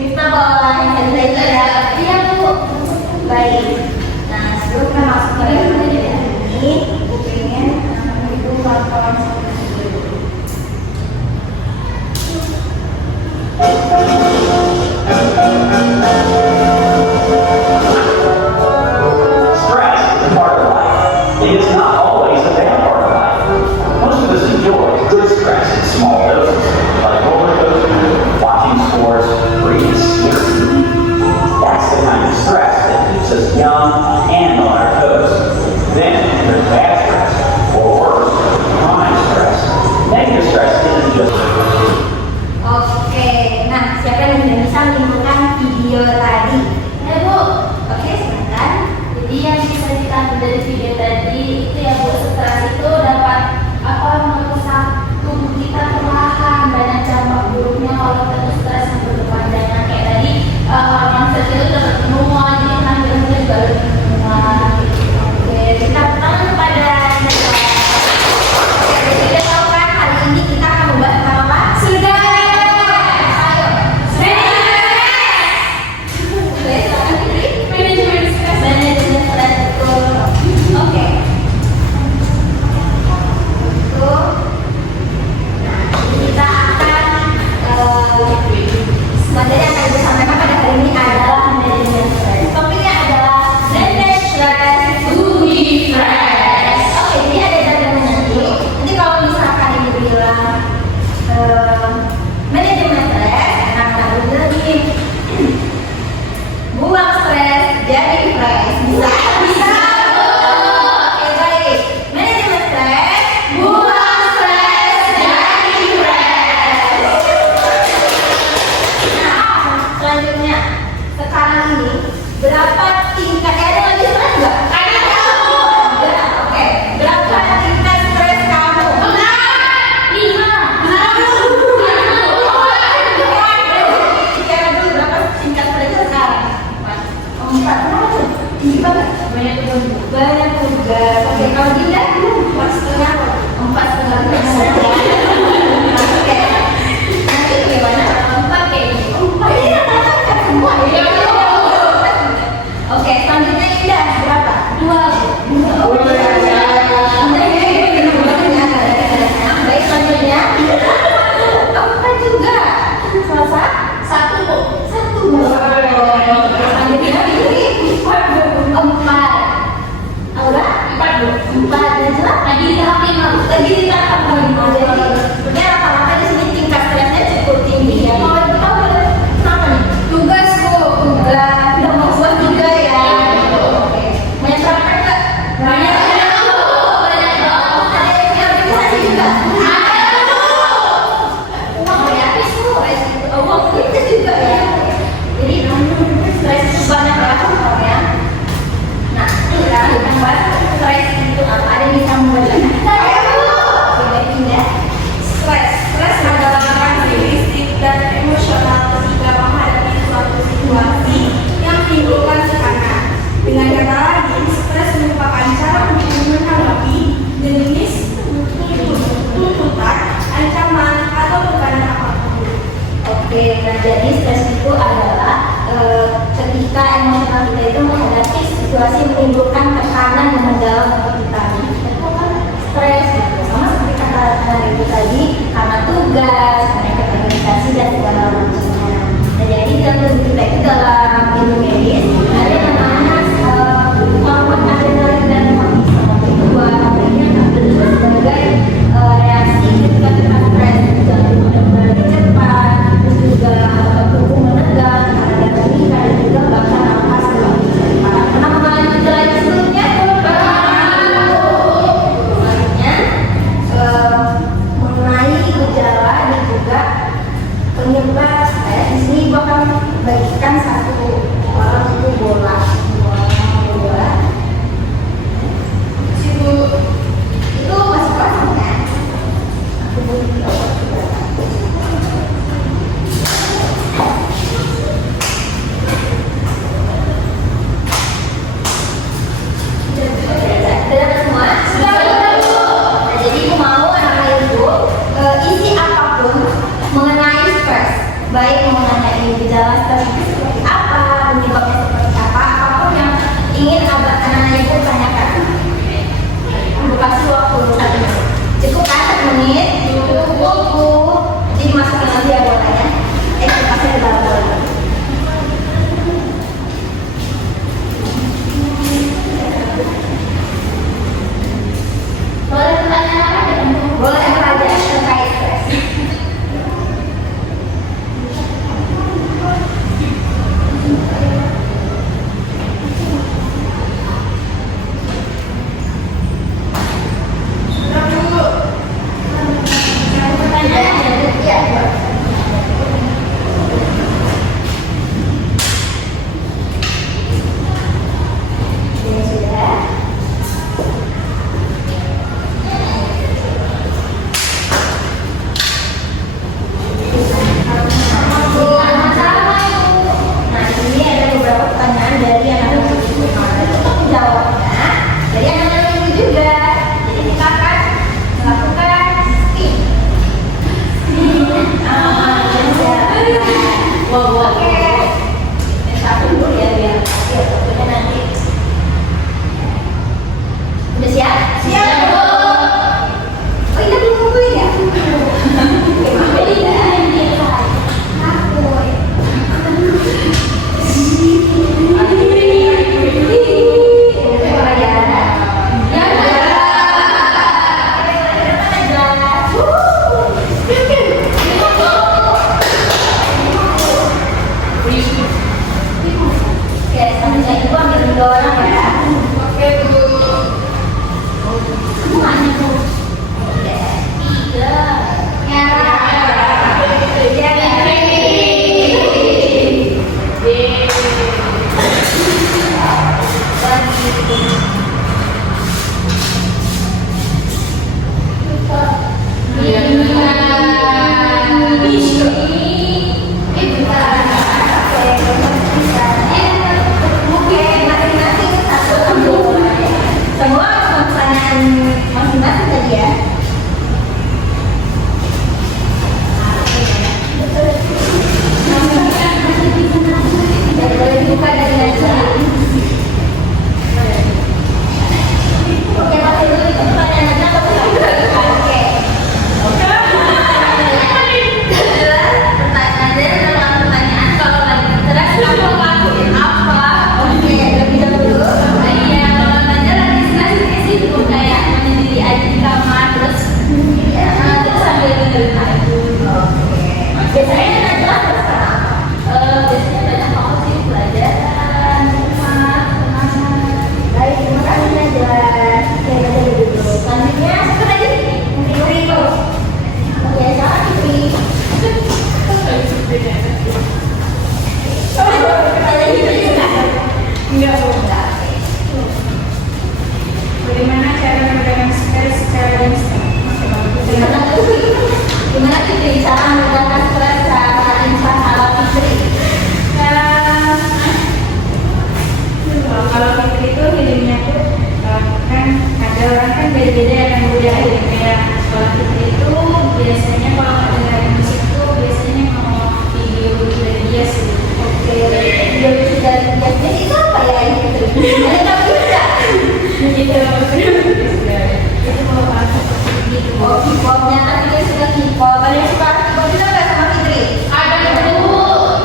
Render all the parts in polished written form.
Kita bawa yang tadi ya. Iya Bu. Baik. Nah sebelum kita masuk ke pelajaran ini, aku pengen itu laporan dulu. Stress is part of life. It is not always a bad part of life. Most of us enjoy good stress in small doses, like roller coasters, watching sports, or even skiing. That's the kind of stress that keeps us young and on our toes. Then there's bad stress, or worse, chronic stress. Negative stress isn't just Oke, nah siapa yang sudah bisa menimbulkan video tadi? Bu, oke silakan. Jadi yang bisa kita ambil dari video tadi itu ya Bu, stres itu dapat merusak tubuh kita perlahan. Banyak dampak buruknya kalau kita tuh stres yang berkepanjangan kayak tadi hormon stres itu dapat semua, jadi kehamilannya juga lebih semua. Oke, kita pertama kepada Nessa. Oke, sudah tahu kan hari ini kita akan membahas tentang apa? Sudah. Ayo. Stres. Silakan pilih. Manajemen stres. Manajemen stres itu. Oke. Itu. Nah, kita akan materi yang akan kita sampaikan pada hari ini adalah manajemen stres. Topiknya adalah manage stress to be fresh. Oke, jadi ada jadwalnya nanti. Nanti kalau misalkan ibu bilang manajemen stres, anak-anak udah nih buang stres jadi fresh. Bisa? Bisa. Oke, baik. Manajemen stres, buang stres jadi fresh. Nah, selanjutnya sekarang ini berapa tingkat ada lagi stres nggak? Ada. Enggak. Oke. Berapa tingkat stres kamu? 5. Bicara dulu berapa tingkat stres sekarang? 4. Tinggi banget. Banyak tubuh. Banyak tugas. Oke, kalau Dinda 4,5. 4,5. Oke. Nanti bagaimana? 4 kayak gini. 4 ini rata-rata semua ya. Oke, selanjutnya Indah berapa? 2. Oh iya. Indah ini benar-benar baik, selanjutnya 4 juga. Selasa? 1 Bu. 1 Bu. Selanjutnya pilih 4. Aura? 4 Bu. 4. Dan jelas Lagi di tahap 5. lagi di tahap 5. Jadi sebenarnya rata-rata di sini tingkat stresnya cukup tinggi ya. Kalau ibu tahu ada kenapa nih? Tugas Bu. Tugas. Udah mau buat juga ya. Oke. Banyak praktek nggak? Banyak. Banyak banget. Ada yang organisasi juga. Uang ya, uang itu juga ya. Jadi stres itu banyak ya. Nah, sekarang kita bahas stres itu apa? Ada yang bisa membedakan? Baiknya, stres adalah karakteristik dan emosional ketika menghadapi suatu situasi yang menimbulkan tekanan. Dengan kata lain, stres merupakan cara untuk menghadapi jenis tuntutan, ancaman, atau tekanan apapun. Oke, nah jadi stres itu adalah ketika emosional kita itu menghadapi situasi yang menimbulkan tekanan yang mendalam untuk kita. Itu kan stres gitu. Sama seperti kata ibu tadi, karena tugas, karena ikut organisasi dan segala macamnya. Nah jadi dalam tubuh kita itu dalam ilmu medis ada yang namanya hormon adrenalin dan kortisol. Kedua hormonnya adalah sebagai reaksi ketika kita stres, jantung berdebar cepat, terus juga tubuh menegang, harga meningkat, dan juga bahkan nafas lebih cepat. Pernah mengalami gejala yang sebelumnya? Selanjutnya mengenai gejala dan juga penyebab stres, di sini gua akan bagikan satu bola. Situ itu masih kosong kan? Aku beli semua. Jadi ibu mau anak ibu isi apapun mengenai stres, baik baik mau nanya ini gejala stres itu seperti apa, penyebabnya seperti apa, apapun yang ingin anak-anak ibu tanyakan. Ibu kasih waktu 1 menit. Cukup kan 1 menit? Cukup. Jadi masukin lagi ya bolanya. Kita kasih di dalam bola. Boleh pertanyaan apa ya? Boleh apa aja terkait stres. Nah, ini ada beberapa pertanyaan dari anak-anak ibu. Untuk menjawabnya, dari anak-anak ibu juga. Jadi kita akan melakukan spin. Oke. Satu dulu ya biar waktunya nanti. Udah siap? Siap. Oh iya belum ngumpulin ya? Oke, sambil ibu ambil 2 orang ya. Oke, Bu. Semuanya, Bu. Oke, 3. Ya. Semua pertanyaan masing-masing tadi ya. Boleh dibuka dari Najwa. Oke, masih dulu itu pertanyaan Najwa atau bukan? Oke. Pertanyaan kalau lagi stres kamu lakuin apa? Oke, lebih dahulu. Iya, kalau Najwa lagi stres ini sibuk kayak menyendiri aja di kamar terus sambil dengerin lagu. Biasanya Najwa terus Biasanya banyak banget sih pelajaran, rumah, teman. baik, terima kasih Najwa. Oke, Najwa duduk. Selanjutnya siapa lagi? Fitri itu. Oke, siapa Fitri? Pertanyaan Fitri juga? Enggak. Bagaimana cara meredam stres secara instan? Gimana Fitri cara meredam stres secara instan ala Fitri? Kalau Fitri itu hidupnya tuh kan ada orang kan beda-beda ya kan budaya hidupnya. Kalau Fitri itu biasanya kalau nggak dengerin musik tuh biasanya mau video dari dia sih. Oke, video lucu dari biasanya itu apa ya ini Fitri? Ada kamu juga? Gitu. Itu kalau masuk gitu. Oh, K-popnya tadi dia suka K-pop. Ada yang suka K-pop juga nggak sama Fitri? Ada Bu.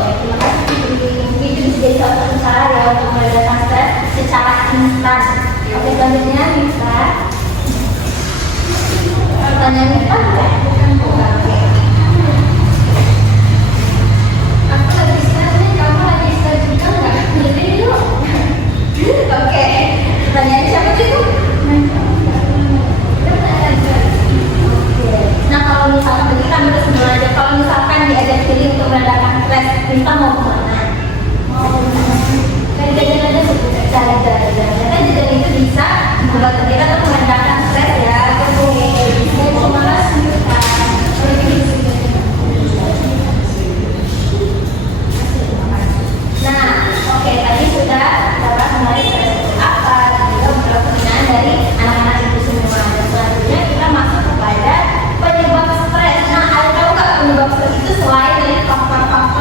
Oke, terima kasih Fitri. Mungkin itu bisa jadi salah satu cara ya untuk meredakan stres secara instan. Oke, selanjutnya Misa. Pertanyaan Misa enggak? Oke. Aku lagi stres nih, kamu lagi stres juga nggak? Jadi yuk. Oke. Pertanyaan siapa sih itu? Nah, kalau misalkan tadi kan udah sebelum aja, kalau misalkan diajak pilih untuk meredakan stres, Misa mau kemana? Mau kemana? Kan jajan aja sebut jalan-jalan. Kan jajan itu bisa membantu kita untuk meredakan stres ya. Oke. Terima kasih. Nah, oke, tadi sudah dapat mengenai stres itu apa, dan juga beberapa pertanyaan dari anak-anak itu semua. Dan selanjutnya kita masuk kepada penyebab stres. Nah, ada tahu nggak penyebab stres itu selain dari faktor-faktor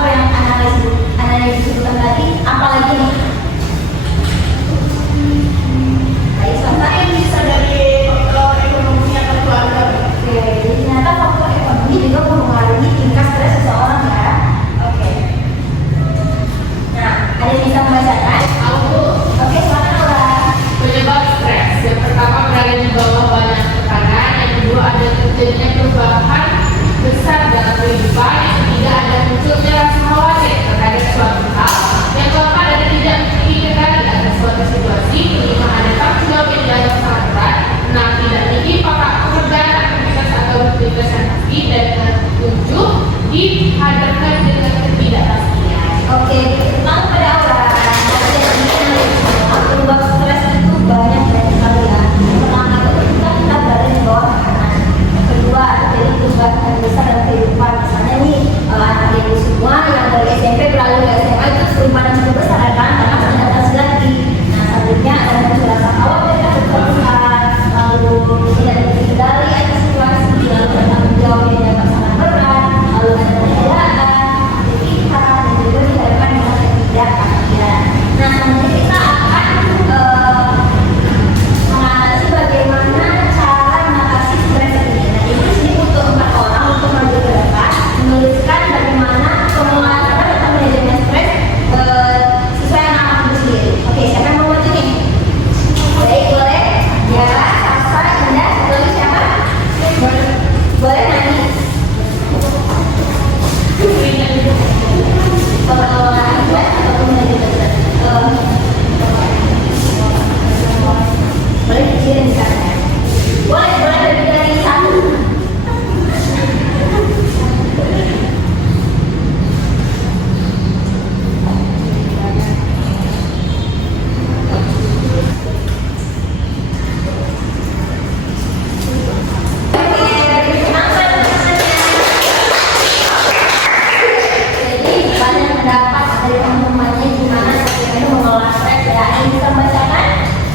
dari teman-temannya gimana caranya mengelola stres ya. Ini bisa bacakan?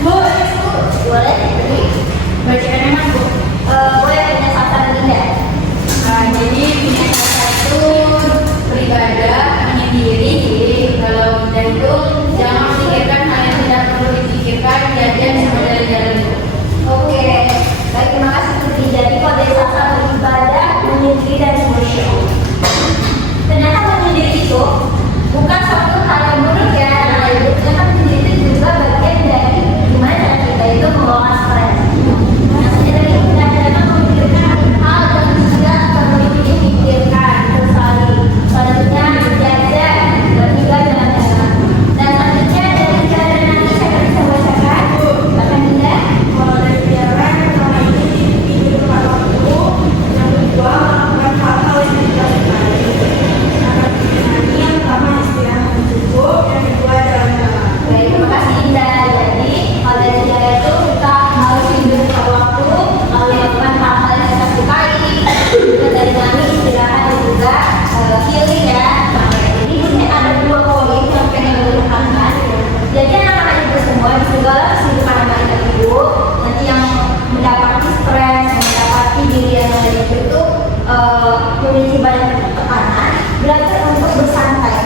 Boleh. Boleh. Jadi Bacaannya Mas Bu. boleh punya sasaran tidak? Jadi punya satu beribadah menyendiri. Jadi kalau kita itu jangan pikirkan hal yang tidak perlu dipikirkan, jajan sama jalan-jalan itu. Oke, baik, terima kasih Putri. Jadi kode sasar beribadah, menyendiri dan worship. Ternyata menyendiri itu bukan suatu hal yang buruk ya. Nah, ternyata menyendiri itu juga bagian dari gimana kita itu mengelola stres. Nah, sebenarnya kita jangan memikirkan hal yang tidak perlu dipikirkan. Terus selanjutnya jajan dan juga jalan-jalan. Dan selanjutnya dari jalan nanti saya bisa bacakan. Bahkan tidak. Kalau dari jalan pertama ini tidur tepat waktu, yang kedua melakukan hal-hal yang tidak sukai. Akan dikenali yang pertama istirahat yang cukup, yang kedua jalan-jalan. Baik, terima kasih Indah. Jadi kalau dari jalan itu kita harus tidur tepat waktu, lalu melakukan hal-hal yang kita sukai. Juga dari kami istirahat dan juga healing ya. Nah, jadi di sini ada dua poin yang pengen dilakukan. Jadi anak-anak ibu semua di segala kesibukan anak-anak ibu nanti yang mendapati stres, mendapati diri yang ada itu memiliki banyak tekanan, belajar untuk bersantai.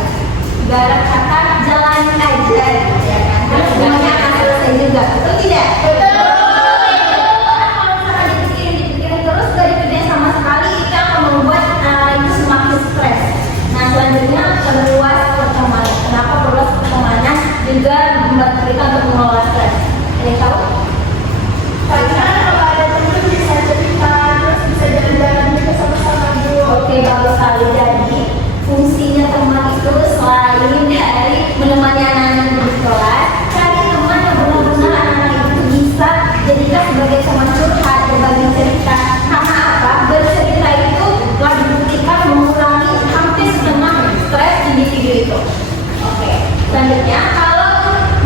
Ibarat kata jalan aja, ya kan? Karena semuanya akan selesai juga, betul tidak? Betul. Kalau misalkan dipikirin terus gak dikerjain sama sekali, itu akan membuat itu semakin stres. Nah, selanjutnya perluas pertemanan. Kenapa perluas pertemanan juga membantu kita untuk mengelola stres? Ada yang tahu? Karena kalau ada teman bisa cerita, terus bisa jalan-jalan juga sama-sama dulu. Oke, bagus sekali. Jadi fungsinya teman itu selain dari menemani anak-anak di sekolah, cari teman yang benar-benar anak-anak itu bisa jadikan sebagai teman curhat, berbagi cerita. Karena apa? Bercerita itu telah dibuktikan mengurangi hampir setengah stres individu itu. Oke, selanjutnya kalau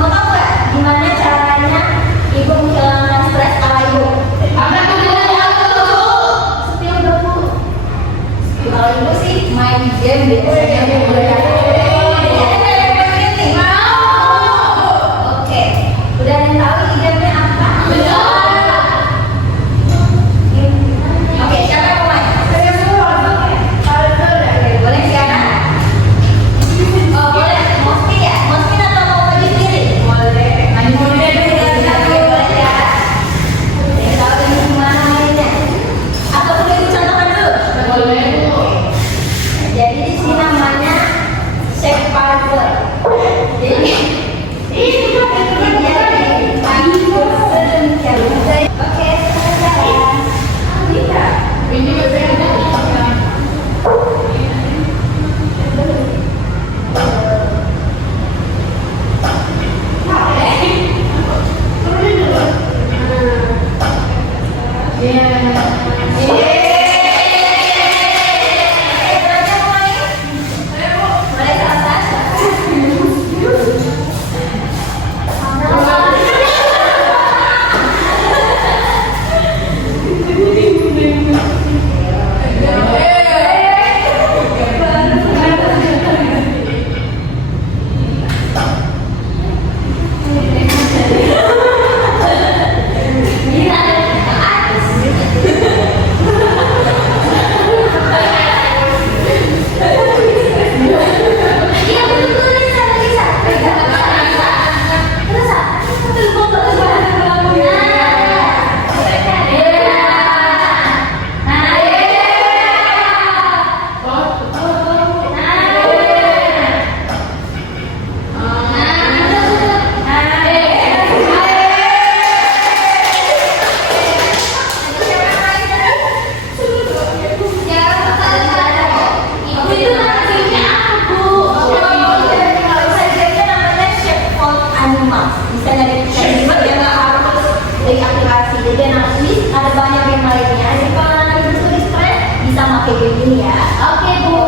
mau tahu nggak gimana caranya ibu menghilangkan stres ala ibu? Spill dulu. Kalau ibu sih main game biasanya bu Oke, udah ada yang tahu gamenya apa? Oke, siapa yang mau main? Oke, boleh siapa? Oh boleh, Mosmin ya? Mosmin atau mau bagi sendiri? Boleh. Boleh ya. Yang tahu ini gimana mainnya? Atau boleh dicontohkan dulu? Boleh. Jadi di sini namanya shape puzzle. Jadi ini oke, selesai. Ini pakai game ini ya. Oke Bu.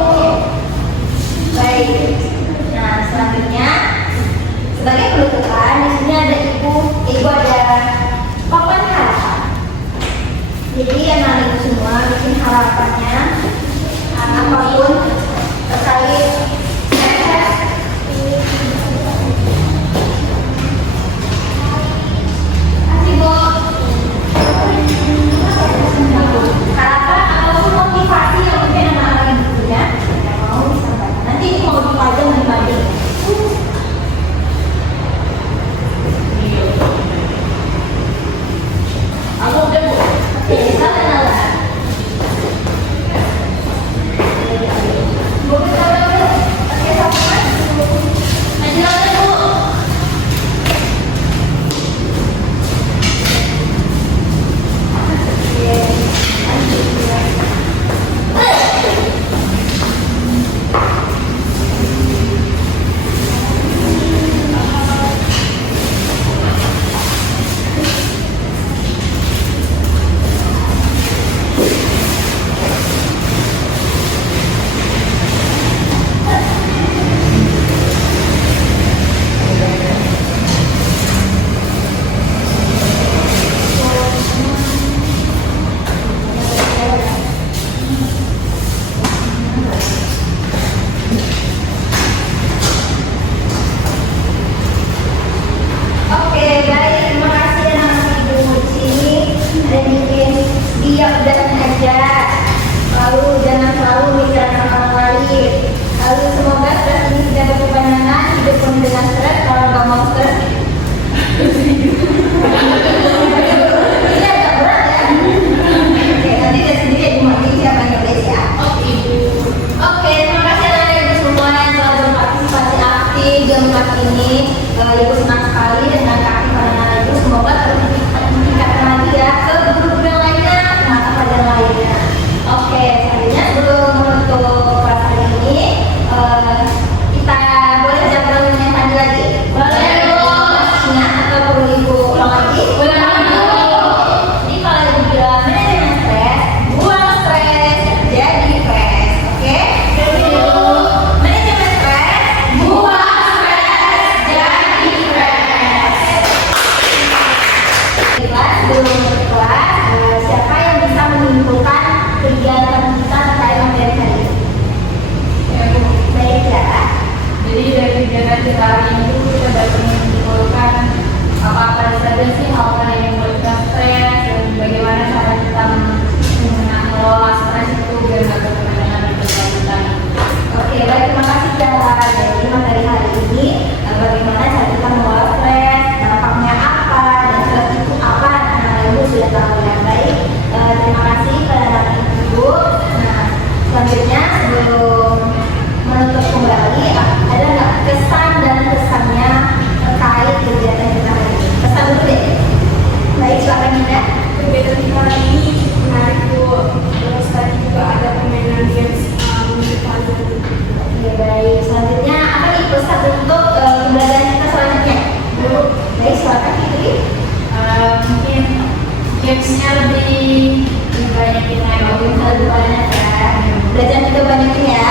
Baik. Nah selanjutnya sebagai penutupan di sini ada ibu ada papan harapan. Jadi anak ibu semua bikin harapannya apapun terkait sukses, ini Ibu senang sekali dengan keaktifan Ibu. Semoga terus ditingkatkan lagi ya ke guru-guru yang lainnya, mata pelajaran lainnya. Oke, selanjutnya sebelum menutup kelas hari ini, kita boleh jadwal yang tadi lagi? Boleh. Ingat atau perlu Ibu ulang lagi? Boleh. Jadi kalau Ibu bilang manajemen stres, buang stres, jadi fresh. Oke? Manajemen stres, buang stres, jadi fresh. Kelas sebelum kelas, siapa yang bisa menyimpulkan kegiatan kita terkait materi tadi? Baik ya. Jadi dari kegiatan kita hari ini kita dapat menyimpulkan apa-apa saja sih hal-hal yang membuat kita stres dan bagaimana cara kita mengelola stres itu biar nggak berkepanjangan dan berkelanjutan. Oke, baik, terima kasih Dara. Jadi materi hari ini bagaimana cara kita mengelola stres, dampaknya apa, dan stres itu apa, nah Ibu sudah tahu ya. Baik, terima kasih kepada Ibu. Nah, selanjutnya sebelum menutup kembali, ada nggak kesan dan kesannya terkait kegiatan kita hari ini? Kesan dulu deh. Baik, silakan Dinda. Kegiatan kita hari ini menarik Bu. Terus tadi juga ada permainan games musik pelajaran. Oke, baik. Selanjutnya apa nih pesan untuk pembelajaran kita selanjutnya? Bu, baik, silakan Fitri. Mungkin gamesnya lebih banyak kita Mungkin lebih banyak ya. Belajar juga banyakin ya.